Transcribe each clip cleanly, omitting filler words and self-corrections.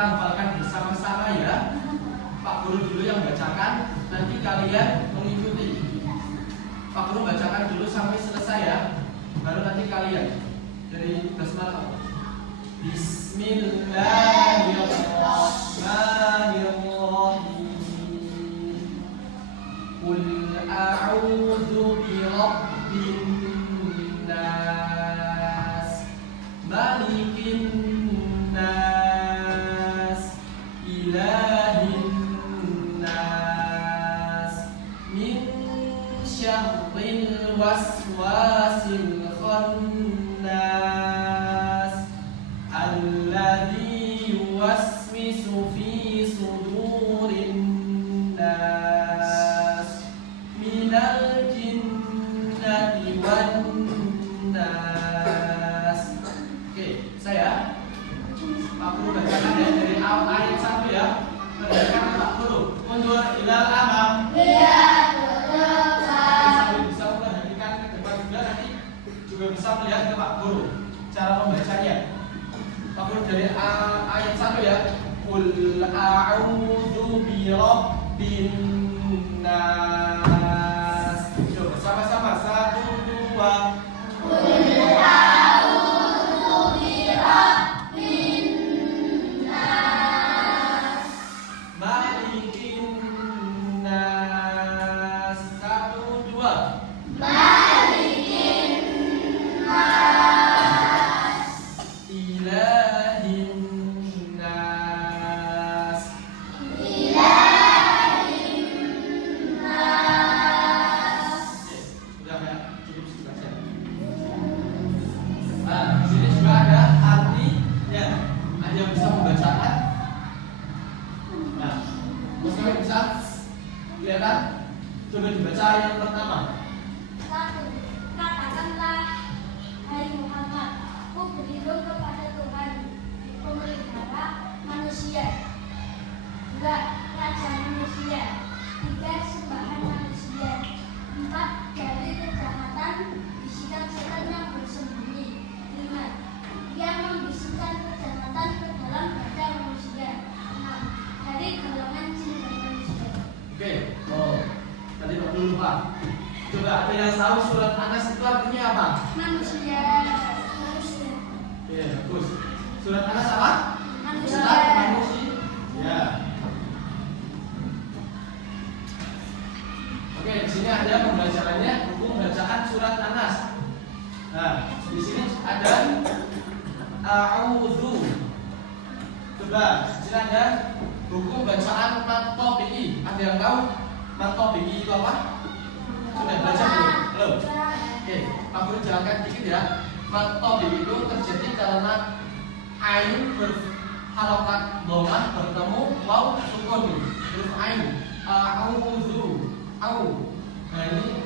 kita hafalkan bersama-sama ya. Pak Guru dulu yang bacakan, nanti kalian mengikuti. Pak Guru bacakan dulu sampai selesai ya, baru nanti kalian dari basmalah. Bismillahirrahmanirrahim. Qul a'udzu birabbin nas, malikin nas, ilahin nas, min syarril waswasil khannas, alladzi yuwaswisu fi sudurin nas, minal jinnati wan nas. Oke, saya Pak Guru bacakan ya dari awal ayat 1 ya. Bacakan Pak Guru. Mundur ilal amam. Iya, Sambil bisa memperhatikan ke depan juga, nanti juga bisa melihat ke Pak Guru cara membacanya. Pak Guru dari ayat 1 ya. Qul a'udzu birabbin nas. Yuk bersama-sama 1 2. Malikin nas. 1 2. Ilahin nas. Oke, sudah ya, cukup sekitar saja. Nah, di sini juga ada artinya. Ada yang bisa membacakan? Nah, Mas kalian bisa kelihatan? Coba dibaca yang pertama. Katakanlah, hai Muhammad, aku berlindung kepada Tuhan, pemelihara manusia, juga raja manusia, 3 sembahan manusia, 4 dari kejahatan bisikan setan yang bersembunyi, 5 dia membisikkan kejahatan ke dalam dada manusia, 6 dari golongan jin dan manusia. Oke, tadi Pak Guru lupa. Coba ada yang tahu surat Anas itu artinya apa? Manusia. Oke, bagus. Surat Anas apa? Manusia. Surat manusia. Ya. Oke, di sini ada pembelajarannya, hukum bacaan surat Anas. Nah, di sini ada a'udzu. Coba, di sini ada hukum bacaan matobi'i. Ada yang tahu matobi'i itu apa? Sudah belajar belum? Belum? Oke, Pak Guru jelaskan dikit ya. Matobi'i itu terjadi karena ain berharokat dhammah bertemu waw sukun. Huruf ain. A'udzu. Au. Nah, ini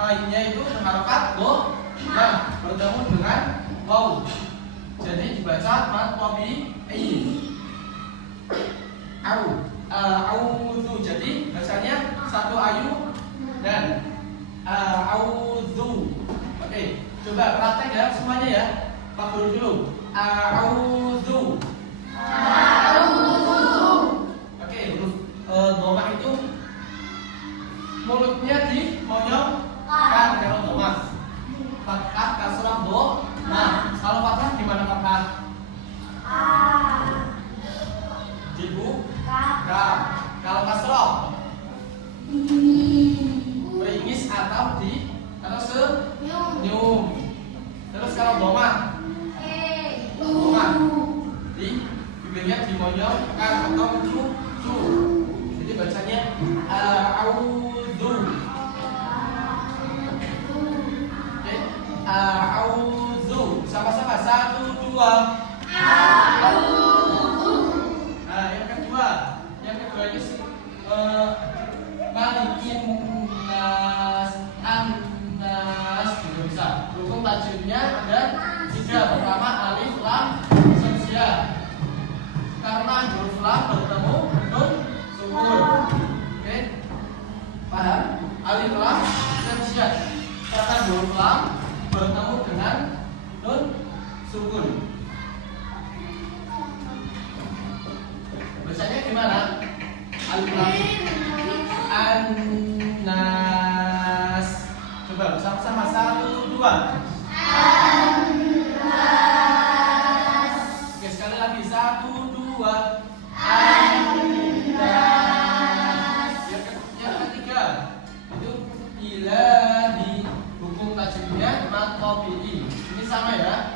ainnya itu berharokat dhammah bertemu dengan waw. Jadi dibaca matobi'i. A'udzu. Jadi bacanya 1 ayu dan a'udzu. Oke, coba praktek ya semuanya ya. Pak Guru dulu. A'udzu. Oke, huruf dhammah itu mulutnya dimonyongkan kalau dhammah. Fathah kasrah dhammah. Kalau fathah gimana fathah? Dibuka. Kalau kasrah beringis atau senyum. Terus kalau dhammah di bibirnya dimonyongkan atau lucu. Jadi bacanya a'udzu. Oke, a'udzu. Sama-sama 1 2. Nah, yang kedua ini malikin nas, annas, juga bisa. Hukum tajwidnya ada 3. Pertama alif lam samsiah. Karena huruf lam bertemu nun sukun. Oke, paham? Alif lam samsiah. Karena huruf lam bertemu dengan nun sukun. gimana? Alif lam An-nas. Coba bersama-sama 1, 2. An-nas. Oke, sekali lagi 1, 2. An-nas. Yang ketiga itu ilahi. Hukum tajwidnya matobi'i. Ini sama ya,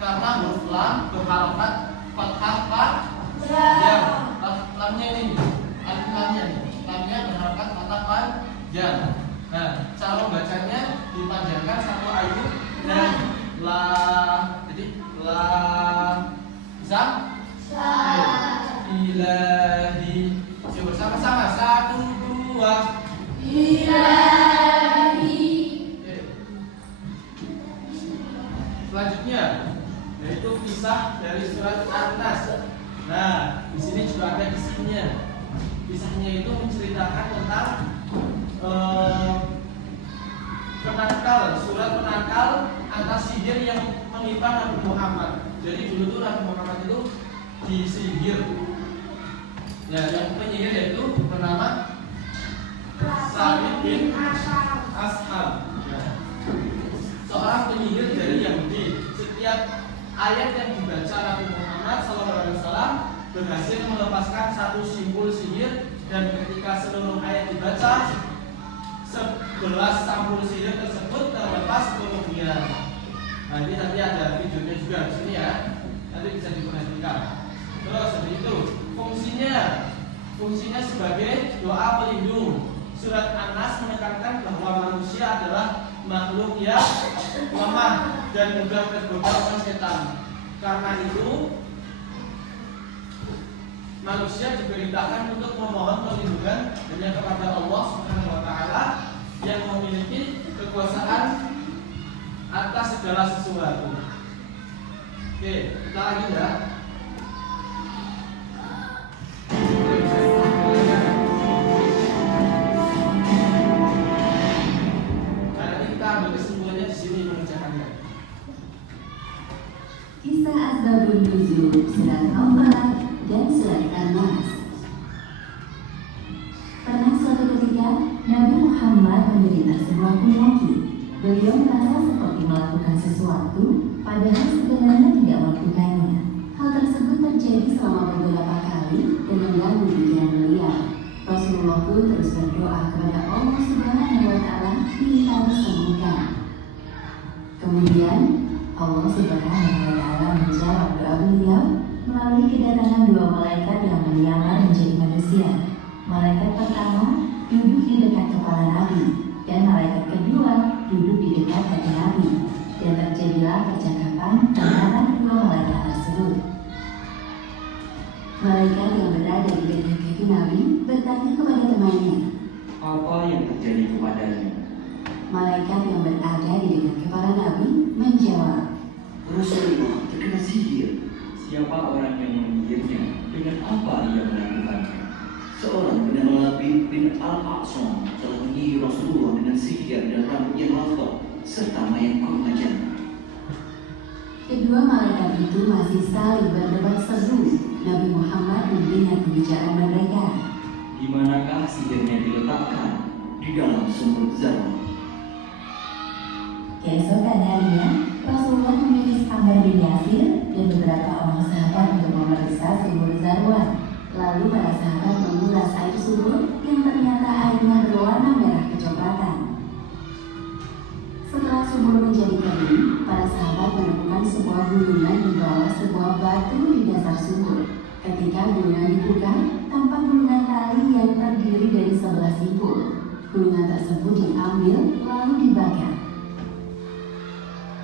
karena huruf lam berharokat fathah panjang. Lamnya ini, alif lamnya nih, lamnya berharokat fathah panjang. Nah, cara membacanya dipanjangkan satu ayu dan la. Jadi la bisa? Ilahi. Coba bersama-sama 1, 2. Ilahi. Oke. Selanjutnya yaitu kisah dari surat An-Nas. Nah, di sini juga ada kisahnya. Kisahnya itu menceritakan tentang penangkal, surat penangkal atas sihir yang menimpa Nabi Muhammad. Jadi dulu tuh Nabi Muhammad itu disihir. Ya, yang penyihir yaitu bernama Sabit bin Ashab. Ya. Seorang penyihir dari Yahudi. Setiap ayat yang dibaca Nabi Muhammad SAW berhasil melepaskan satu simpul sihir, dan ketika seluruh ayat dibaca, 11 sampul sihir tersebut terlepas kemudian. Nah, ini nanti ada videonya juga di sini ya. Nanti bisa diperhatikan. Terus seperti itu. Fungsinya sebagai doa pelindung. Surat An-Nas menekankan bahwa manusia adalah makhluk yang lemah dan mudah tergoda oleh setan. Karena itu manusia diperintahkan untuk memohon perlindungan hanya kepada Allah Subhanahu wa taala yang memiliki kekuasaan atas segala sesuatu. Oke, kita lagi ya. Kisah Asbabun Nuzul Surat Al-Falaq dan Surat An-Nas. Pernah suatu ketika Nabi Muhammad menderita sebuah penyakit. Beliau merasa seperti melakukan sesuatu, padahal sebenarnya tidak melakukannya. Hal tersebut terjadi selama beberapa kali dan mengganggu pikiran beliau. Rasulullah pun terus berdoa kepada Allah Subhanahu wa taala minta disembuhkan. Kemudian Allah Subhanahu wa taala menjawab doa beliau melalui kedatangan dua malaikat yang menyamar menjadi manusia. Malaikat pertama duduk di dekat kepala Nabi, dan malaikat kedua duduk di dekat kaki Nabi, dan terjadilah percakapan antara kedua malaikat tersebut. Malaikat yang berada di dekat kaki Nabi bertanya kepada temannya, apa yang terjadi kepadanya? Malaikat yang berada di dekat kepala Nabi menjawab, Rasulullah terkena sihir. Siapa orang yang menyihirnya? Dengan apa ia melakukannya? Seorang bernama Labib bin Al-Aqsam telah menyihir Rasulullah dengan sihir dan rambut yang lafaz serta mayat kurma jannah. Kedua malaikat itu masih saling berdebat seru. Nabi Muhammad mendengar pembicaraan mereka. Di manakah sihirnya diletakkan? Di dalam sumur zaman. Keesokan harinya, Rasulullah memilih Ammar bin Yasir dan beberapa orang sahabat untuk memeriksa sumur Zarwan. Lalu para sahabat mengulas air sumur yang ternyata airnya berwarna merah kecoklatan. Setelah sumur menjadi kering, para sahabat menemukan sebuah gulungan di bawah sebuah batu di dasar sumur. Ketika gulungan dibuka, tampak gulungan tali yang terdiri dari 11 simpul. Gulungan tersebut diambil lalu dibakar.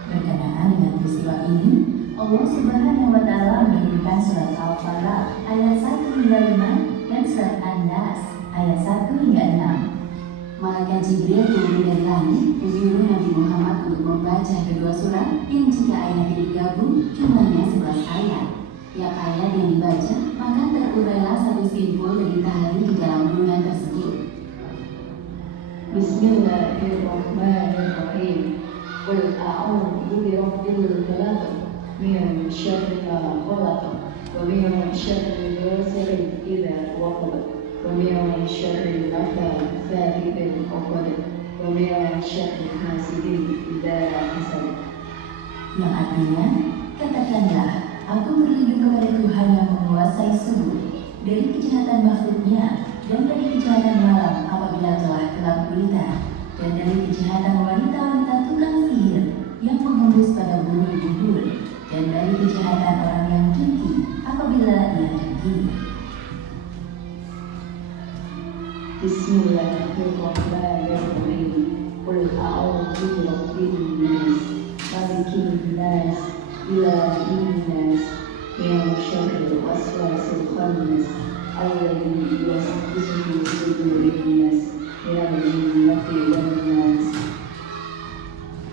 Berkenaan dengan peristiwa ini, Allah Subhanahu wa taala menurunkan surat Al-Falaq ayat 1 hingga 5 dan surat An-Nas ayat 1 hingga 6. Malaikat Jibril turun dari langit menyuruh Nabi Muhammad untuk membaca kedua surat yang jika ayatnya digabung jumlahnya 11 ayat. Tiap ayat yang dibaca maka terurailah satu simpul dari tali di dalam gulungan tersebut. Bismillahirrahmanirrahim. Qul a'udzu birabbil falaq min syarri ma khalaq ومن شر غاسق إذا وقب ومن شر النفاثات في العقد ومن شر حاسد إذا حسد. Yang artinya, katakanlah, aku berlindung kepada Tuhan yang menguasai subuh, dari kejahatan makhluknya, dan dari kejahatan malam apabila telah gelap gulita, dan dari kejahatan wanita-wanita tukang sihir yang menghembus pada bumi gugur, dan dari kejahatan orang yang dengki apabila ia dengki. Bismillahirrahmanirrahim. Qul a'udzu birabbin nas, malikin nas, ilahin nas, min syarril waswasil khannas, alladzi yuwaswisu fi sudurin nas, minal jinnati wan nas.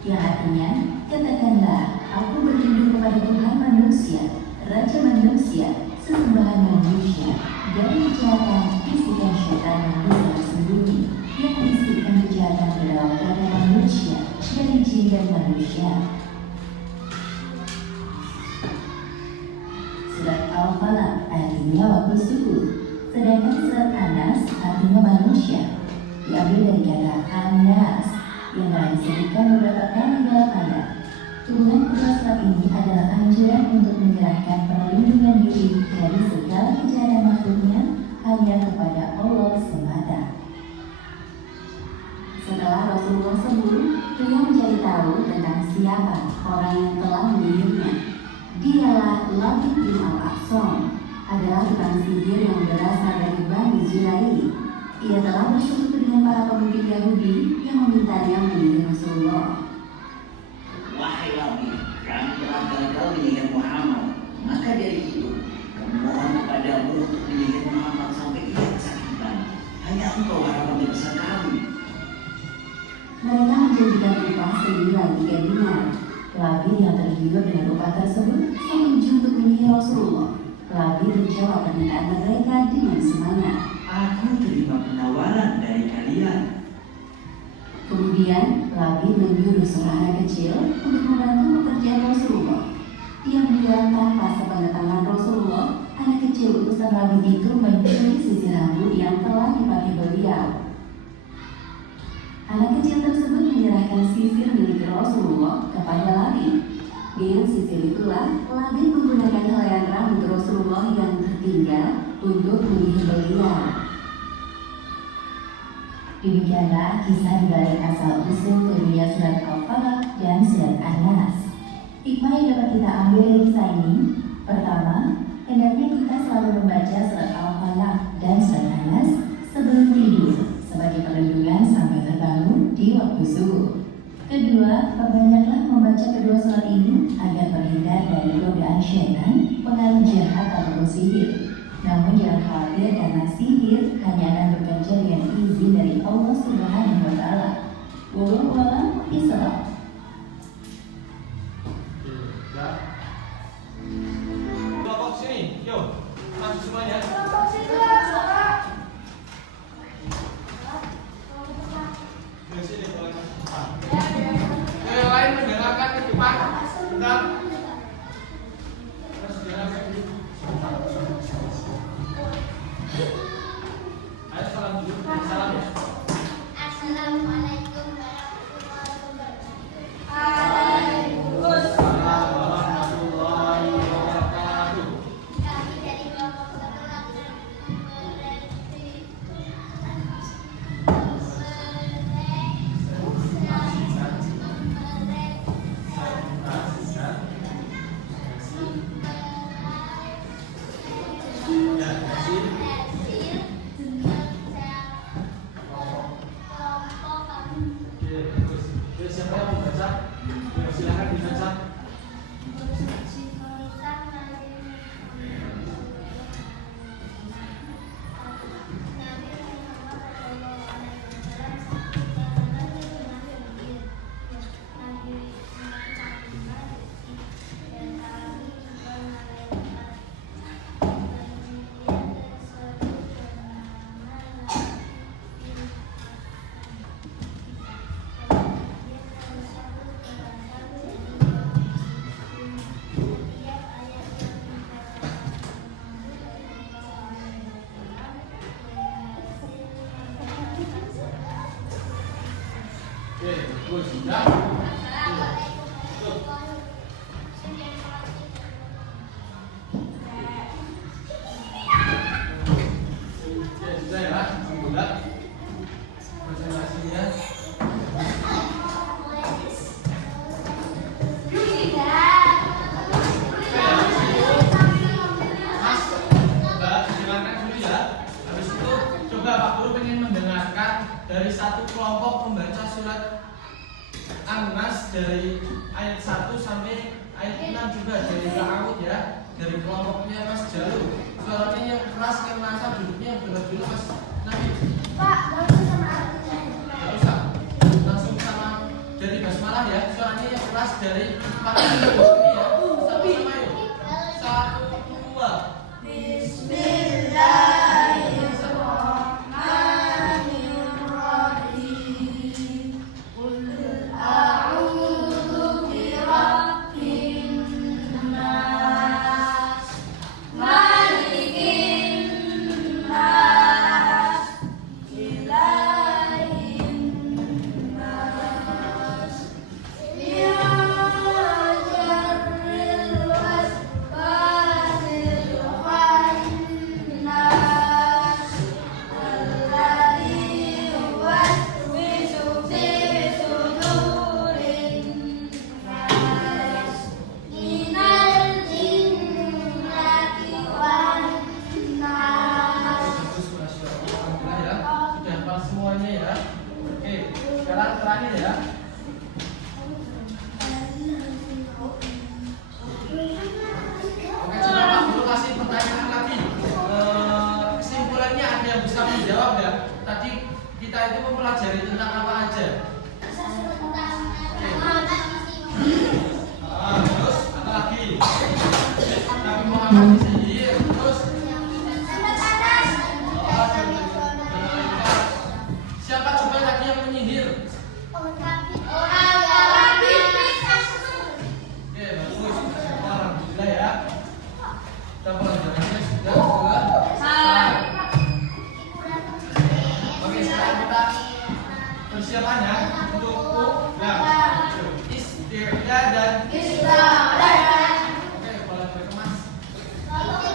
Yang artinya, katakanlah, aku berlindung kepada Tuhan manusia, Raja manusia, sesembahan manusia, dari kejahatan bisikan syaitan yang bersembunyi, yang membisikkan kejahatan ke dalam dada manusia, dari jin dan manusia. Surat Al-Falaq artinya waktu subuh, sedangkan surat An-Nas artinya manusia, diambil dari kata An-Nas yang telah disebutkan beberapa kali dalam ayat. Tujuan kedua surat ini adalah anjuran untuk menyerahkan perlindungan diri dari segala kejahatan makhluknya hanya kepada Allah semata. Setelah Rasulullah sembuh, beliau mencari tahu tentang siapa orang yang telah melindunginya. Dialah Labid bin Al-Aqsam, adalah tukang sihir yang berasal dari Bani Zulaili. Ia telah bersekutu dengan para pemimpin Yahudi yang memintanya melindungi Rasulullah. Wahai Nabi, kami telah gagal menyihir Muhammad. Maka dari itu, kami mohon kepadamu untuk menyihir Muhammad sampai ia kesakitan. Hanya engkau harapan terbesar kami. Mereka menjanjikan upah senilai 3 dinar. Labid yang tergiur dengan upah tersebut setuju untuk menyihir Rasulullah. Labid menjawab permintaan mereka dengan semangat. Aku terima penawaran dari kalian. Kemudian, Labid menyuruh seorang anak kecil untuk membantu pekerjaan Rasulullah. Diam-diam tanpa sepengetahuan Rasulullah, anak kecil utusan Labid itu mencuri sisir rambut yang telah dipakai beliau. Anak kecil tersebut menyerahkan sisir milik Rasulullah kepada Labid. Dengan sisir itulah, Labid menggunakan helaian rambut Rasulullah yang tertinggal untuk menyihir beliau. Demikianlah kisah dibalik asal-usul turunnya surat Al-Falaq dan surat An-Nas. Hikmah yang dapat kita ambil dari kisah ini, pertama, hendaknya kita selalu membaca surat Al-Falaq dan surat An-Nas sebelum tidur sebagai perlindungan sampai terbangun di waktu subuh. Kedua, perbanyaklah membaca kedua surat ini agar terhindar dari godaan syaitan, pengaruh jahat atau sihir. Namun jangan khawatir karena sihir hanya akan bekerja dengan izin dari Allah Subhanahu wa Ta'ala. Wallahu a'lam bishawab. Kelompok sini, yuk, masuk semuanya. Di sini boleh masuk depan. Yang lain mendengarkan ke depan. Bentar. Terus dengarkan. Ayo. bagus. Sudah. Tuh. Oke, sudah ya. Alhamdulillah. Presentasinya. Mas, Mbak, silakan dulu ya. Habis itu coba Pak Guru pengen mendengarkan dari satu kelompok membaca surat An-Nas dari ayat 1 sampai ayat 6 juga dari Ta'awud ya. Dari kelompoknya Mas Jalu. Suaranya yang keras, yang masa duduknya benar dulu Mas Nabi. Gak usah. Langsung sama dari basmalah ya. Suaranya yang keras dari Pak Guru. Iya. Sama-sama yuk. 1, 2. Bagus, Masya Allah. Alhamdulillah ya. Sudah hafal semuanya ya. Oke, sekarang terakhir ya. Oke, coba Pak Guru kasih pertanyaan lagi. Kesimpulannya ada yang bisa menjawab ya? Tadi kita itu mempelajari tentang apa aja? Terus apa lagi? Nabi Muhammad disihir. Terus siapa coba lagi yang menyihir? Oke, bagus. Alhamdulillah ya. Kita pelajarannya sudah selesai. Oke, sekarang kita persiapan ya untuk isti'dad dan oke, boleh berkemas. Oke,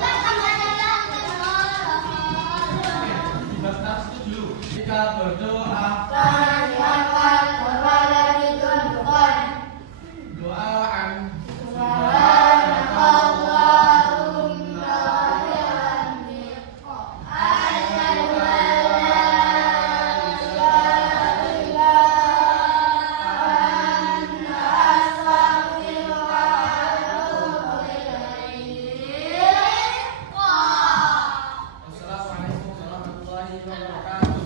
di bab tas itu dulu. Kita berdoa. Doaan. Wassalamualaikum warahmatullahi wabarakatuh.